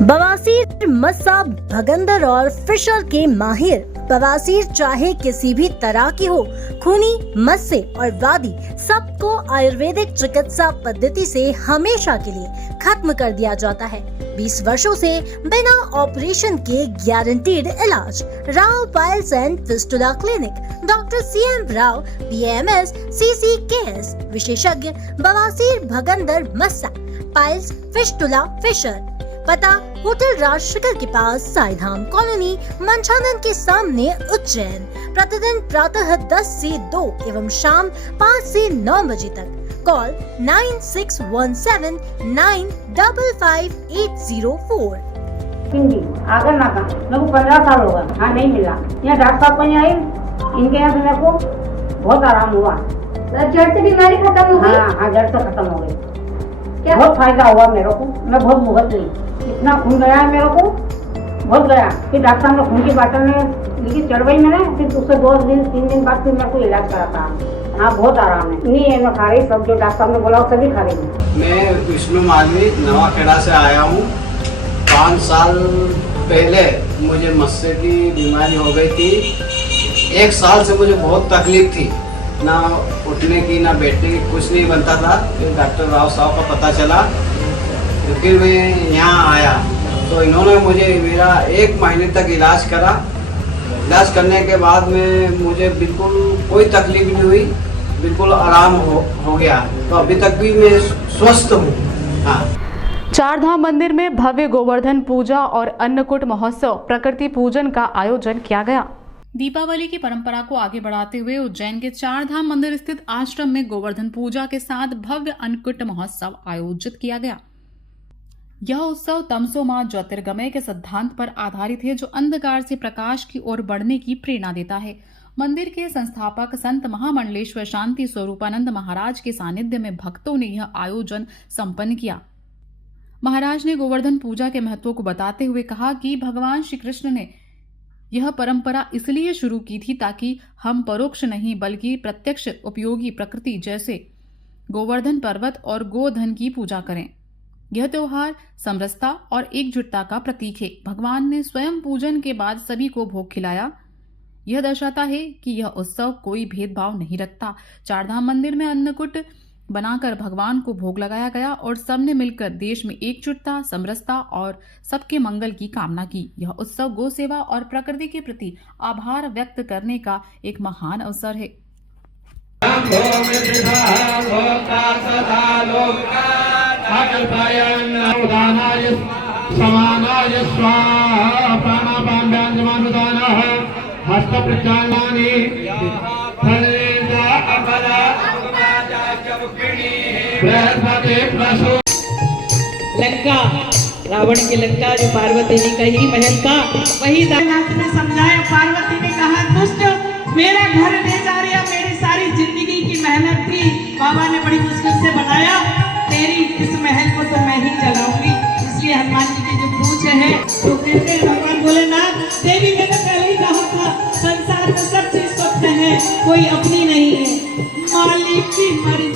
बवासीर, मस्सा, भगंदर और फिशर के माहिर। बवासीर चाहे किसी भी तरह की हो, खूनी, मस्से और वादी, सबको आयुर्वेदिक चिकित्सा पद्धति से हमेशा के लिए खत्म कर दिया जाता है। 20 वर्षों से बिना ऑपरेशन के गारंटीड इलाज। Rao piles and fistula clinic, doctor CM Rao, BAMS, CCKS विशेषज्ञ, बवासीर, भगंदर, मस्सा, पाइल्स, फिस्टुला, फिशर। पता होटल राजशेखर के पास, साईधाम कॉलोनी, मंछानन के सामने, उज्जैन। प्रतिदिन प्रातः 10 से 2 एवं शाम 5 से 9 बजे तक। कॉल 9617 955804। हिंदी आगर ना का मेरे को 15 साल हो गए। हाँ, नहीं मिला। यहाँ डॉक्टर साहब कहीं आई, इनके यहाँ से मेरे को बहुत आराम हुआ। जड़ से बीमारी खत्म हो गई? हाँ, जड़ से खत्म हो गई। बहुत फायदा हुआ मेरे को। मैं बहुत मुहत हुई, इतना खून गया है मेरे को, बहुत गया। फिर डॉक्टर ने खून की बाटल में लिखी, चढ़वाई मैंने। फिर उससे 2 दिन 3 दिन बाद फिर मेरे को इलाज करा था। हाँ, बहुत आराम है। नहीं है, मैं खा रही सब जो डॉक्टर ने बोला सभी खा रही हूँ। मैं विष्णु मालवी नवाखेड़ा से आया हूँ। 5 साल पहले मुझे मस्से की बीमारी हो गई थी। 1 साल से मुझे बहुत तकलीफ थी, ना उठने की ना बैठने की, कुछ नहीं बनता था। फिर डॉक्टर राव साहब का पता चला तो फिर मैं यहाँ आया तो इन्होंने मुझे मेरा 1 महीने तक इलाज करा। इलाज करने के बाद में मुझे बिल्कुल कोई तकलीफ नहीं हुई, बिल्कुल आराम हो गया। तो अभी तक भी मैं स्वस्थ हूँ। हाँ। चारधाम मंदिर में भव्य गोवर्धन पूजा और अन्नकूट महोत्सव, प्रकृति पूजन का आयोजन किया गया। दीपावली की परंपरा को आगे बढ़ाते हुए उज्जैन के चारधाम मंदिर स्थित आश्रम में गोवर्धन पूजा के साथ भव्य अन्नकूट महोत्सव आयोजित किया गया। यह उत्सव तमसो मां ज्योतिर्गमय के सिद्धांत पर आधारित है, जो अंधकार से प्रकाश की ओर बढ़ने की प्रेरणा देता है। मंदिर के संस्थापक संत महामंडलेश्वर शांति स्वरूपानंद महाराज के सानिध्य में भक्तों ने यह आयोजन संपन्न किया। महाराज ने गोवर्धन पूजा के महत्व को बताते हुए कहा कि भगवान श्री कृष्ण ने यह परंपरा इसलिए शुरू की थी ताकि हम परोक्ष नहीं बल्कि प्रत्यक्ष उपयोगी प्रकृति जैसे गोवर्धन पर्वत और गोधन की पूजा करें। यह त्योहार समरसता और एकजुटता का प्रतीक है। भगवान ने स्वयं पूजन के बाद सभी को भोग खिलाया। यह दर्शाता है कि यह उत्सव कोई भेदभाव नहीं रखता। चारधाम मंदिर में अन्नकूट बनाकर भगवान को भोग लगाया गया और सबने मिलकर देश में एकजुटता, समरसता और सबके मंगल की कामना की। यह उत्सव गौ सेवा और प्रकृति के प्रति आभार व्यक्त करने का एक महान अवसर है। लंका, रावण की लंका जो पार्वती ने कही महल का, वही नाथ ने समझाया। पार्वती ने कहा, दुष्ट मेरा घर ले जा रहा, मेरी सारी जिंदगी की मेहनत थी, बाबा ने बड़ी मुश्किल से बनाया, तेरी इस महल को तो मैं ही चलाऊंगी। इसलिए हनुमान जी की जो पूछ है तो कहते हैं भगवान भोलेनाथ, देवी मैंने पहले ही कहा था संसार में सब चीज स्वप्न है, कोई अपनी नहीं है। मालिक की मर्जी